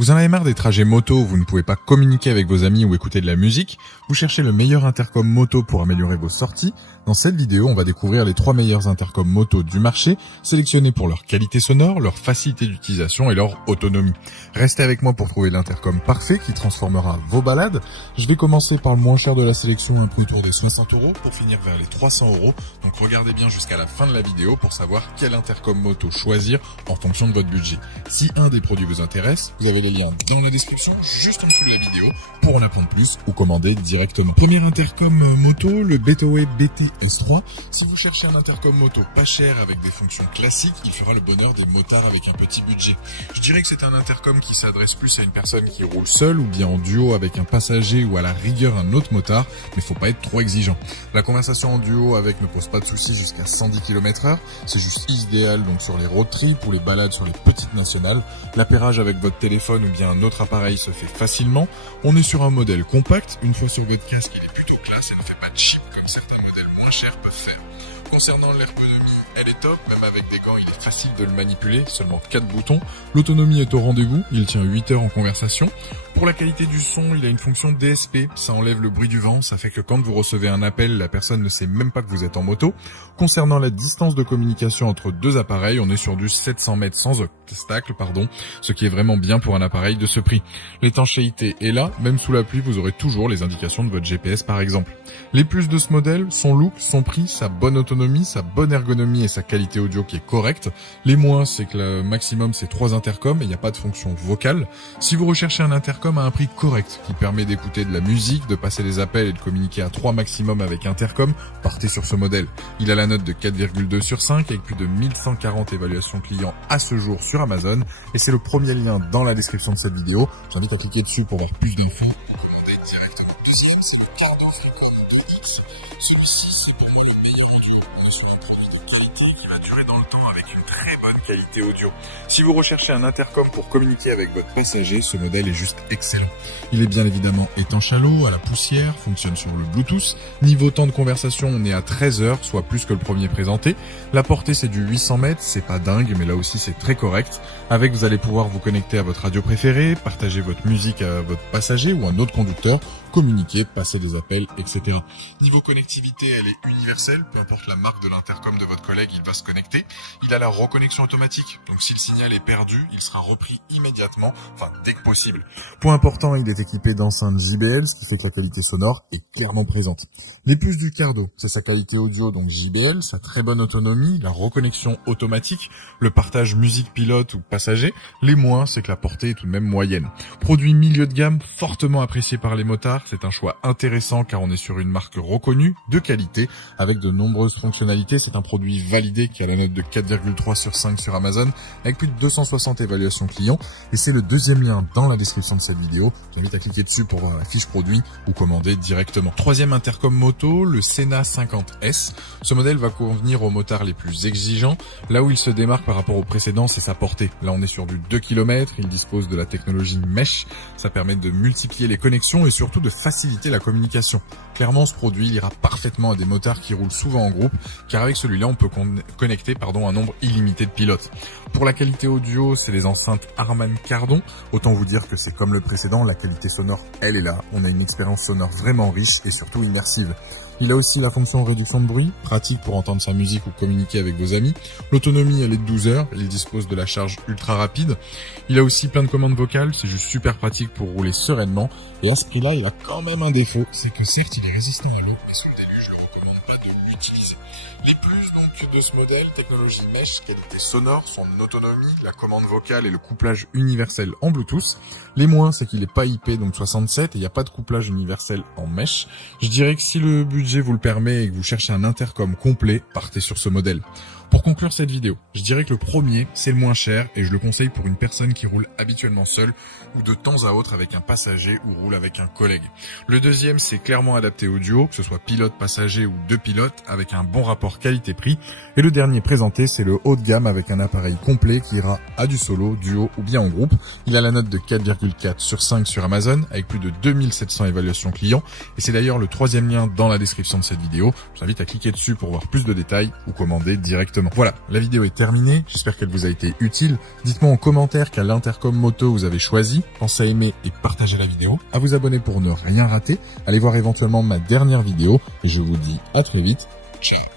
Vous en avez marre des trajets moto où vous ne pouvez pas communiquer avec vos amis ou écouter de la musique? Vous cherchez le meilleur intercom moto pour améliorer vos sorties? Dans cette vidéo, on va découvrir les 3 meilleurs intercoms moto du marché, sélectionnés pour leur qualité sonore, leur facilité d'utilisation et leur autonomie. Restez avec moi pour trouver l'intercom parfait qui transformera vos balades. Je vais commencer par le moins cher de la sélection, un peu autour des 60 € pour finir vers les 300 €. Donc regardez bien jusqu'à la fin de la vidéo pour savoir quel intercom moto choisir en fonction de votre budget. Si un des produits vous intéresse, vous avez les liens dans la description, juste en dessous de la vidéo, pour en apprendre plus ou commander directement. Premier intercom moto, le Betaway BT-S3. Si vous cherchez un intercom moto pas cher avec des fonctions classiques, il fera le bonheur des motards avec un petit budget. Je dirais que c'est un intercom qui s'adresse plus à une personne qui roule seule ou bien en duo avec un passager ou à la rigueur un autre motard, mais faut pas être trop exigeant. La conversation en duo avec ne pose pas de soucis jusqu'à 110 km/h, c'est juste idéal donc sur les road trips ou les balades sur les petites nationales. L'appairage avec votre téléphone ou bien un autre appareil se fait facilement. On est sur un modèle compact, une fois sur votre casque il est plutôt classe et ne fait pas de chip comme certains modèles moins chers peuvent faire. Concernant l'ergonomie, elle est top, même avec des gants il est facile de le manipuler, seulement 4 boutons. L'autonomie est au rendez-vous, il tient 8 heures en conversation. Pour la qualité du son, il a une fonction DSP, ça enlève le bruit du vent, ça fait que quand vous recevez un appel, la personne ne sait même pas que vous êtes en moto. Concernant la distance de communication entre deux appareils, on est sur du 700 mètres sans obstacle, ce qui est vraiment bien pour un appareil de ce prix. L'étanchéité est là, même sous la pluie, vous aurez toujours les indications de votre GPS par exemple. Les plus de ce modèle, son look, son prix, sa bonne autonomie, sa bonne ergonomie et sa qualité audio qui est correcte. Les moins, c'est que le maximum c'est 3 intercoms et il n'y a pas de fonction vocale. Si vous recherchez un intercom à un prix correct qui permet d'écouter de la musique, de passer des appels et de communiquer à 3 maximum avec intercom, partez sur ce modèle. Il a la note de 4,2 sur 5 avec plus de 1140 évaluations clients à ce jour sur Amazon et c'est le premier lien dans la description de cette vidéo. J'invite à cliquer dessus pour voir plus d'infos ou commander directement. Deuxième, c'est le Cardo Freecore 2X. Celui-ci, c'est pour moi le meilleur audio. On est sur un produit de qualité qui va durer dans le temps avec une très bonne qualité audio. Si vous recherchez un intercom pour communiquer avec votre passager, ce modèle est juste excellent. Il est bien évidemment étanche à l'eau, à la poussière, fonctionne sur le Bluetooth. Niveau temps de conversation, on est à 13 heures, soit plus que le premier présenté. La portée, c'est du 800 mètres, c'est pas dingue, mais là aussi c'est très correct. Avec, vous allez pouvoir vous connecter à votre radio préférée, partager votre musique à votre passager ou un autre conducteur, communiquer, passer des appels, etc. Niveau connectivité, elle est universelle, peu importe la marque de l'intercom de votre collègue, il va se connecter. Il a la reconnexion automatique, donc si le signal est perdu, il sera repris immédiatement, dès que possible. Point important, il est équipé d'enceintes JBL, ce qui fait que la qualité sonore est clairement présente. Les plus du Cardo, c'est sa qualité audio, donc JBL, sa très bonne autonomie, la reconnexion automatique, le partage musique pilote ou passager. Les moins, c'est que la portée est tout de même moyenne. Produit milieu de gamme, fortement apprécié par les motards, c'est un choix intéressant car on est sur une marque reconnue, de qualité, avec de nombreuses fonctionnalités. C'est un produit validé qui a la note de 4,3 sur 5 sur Amazon, avec plus de 260 évaluations clients. Et c'est le deuxième lien dans la description de cette vidéo. J'invite à cliquer dessus pour voir la fiche produit ou commander directement. Troisième intercom moto, le Sena 50S. Ce modèle va convenir aux motards les plus exigeants. Là où il se démarque par rapport au précédent, c'est sa portée. Là, on est sur du 2 km. Il dispose de la technologie Mesh. Ça permet de multiplier les connexions et surtout de faciliter la communication. Clairement, ce produit il ira parfaitement à des motards qui roulent souvent en groupe, car avec celui-là, on peut connecter un nombre illimité de pilotes. Pour la qualité audio, c'est les enceintes Harman Kardon. Autant vous dire que c'est comme le précédent, la qualité sonore, elle est là. On a une expérience sonore vraiment riche et surtout immersive. Il a aussi la fonction réduction de bruit, pratique pour entendre sa musique ou communiquer avec vos amis. L'autonomie, elle est de 12 heures. Il dispose de la charge ultra rapide. Il a aussi plein de commandes vocales. C'est juste super pratique pour rouler sereinement. Et à ce prix-là, il a quand même un défaut. C'est que certes, il est résistant à l'eau, mais sous le déluge, je ne recommande pas de l'utiliser. Les plus donc de ce modèle, technologie Mesh, qualité sonore, son autonomie, la commande vocale et le couplage universel en Bluetooth. Les moins, c'est qu'il est pas IP, donc 67, et il n'y a pas de couplage universel en Mesh. Je dirais que si le budget vous le permet et que vous cherchez un intercom complet, partez sur ce modèle. Pour conclure cette vidéo, je dirais que le premier, c'est le moins cher et je le conseille pour une personne qui roule habituellement seule ou de temps à autre avec un passager ou roule avec un collègue. Le deuxième, c'est clairement adapté audio, que ce soit pilote, passager ou deux pilotes, avec un bon rapport rapport qualité-prix. Et le dernier présenté, c'est le haut de gamme avec un appareil complet qui ira à du solo, duo ou bien en groupe. Il a la note de 4,4 sur 5 sur Amazon avec plus de 2700 évaluations clients. Et c'est d'ailleurs le troisième lien dans la description de cette vidéo. Je t'invite à cliquer dessus pour voir plus de détails ou commander directement. Voilà, la vidéo est terminée. J'espère qu'elle vous a été utile. Dites-moi en commentaire quel intercom moto vous avez choisi. Pensez à aimer et partager la vidéo, à vous abonner pour ne rien rater. Allez voir éventuellement ma dernière vidéo et je vous dis à très vite. Ciao.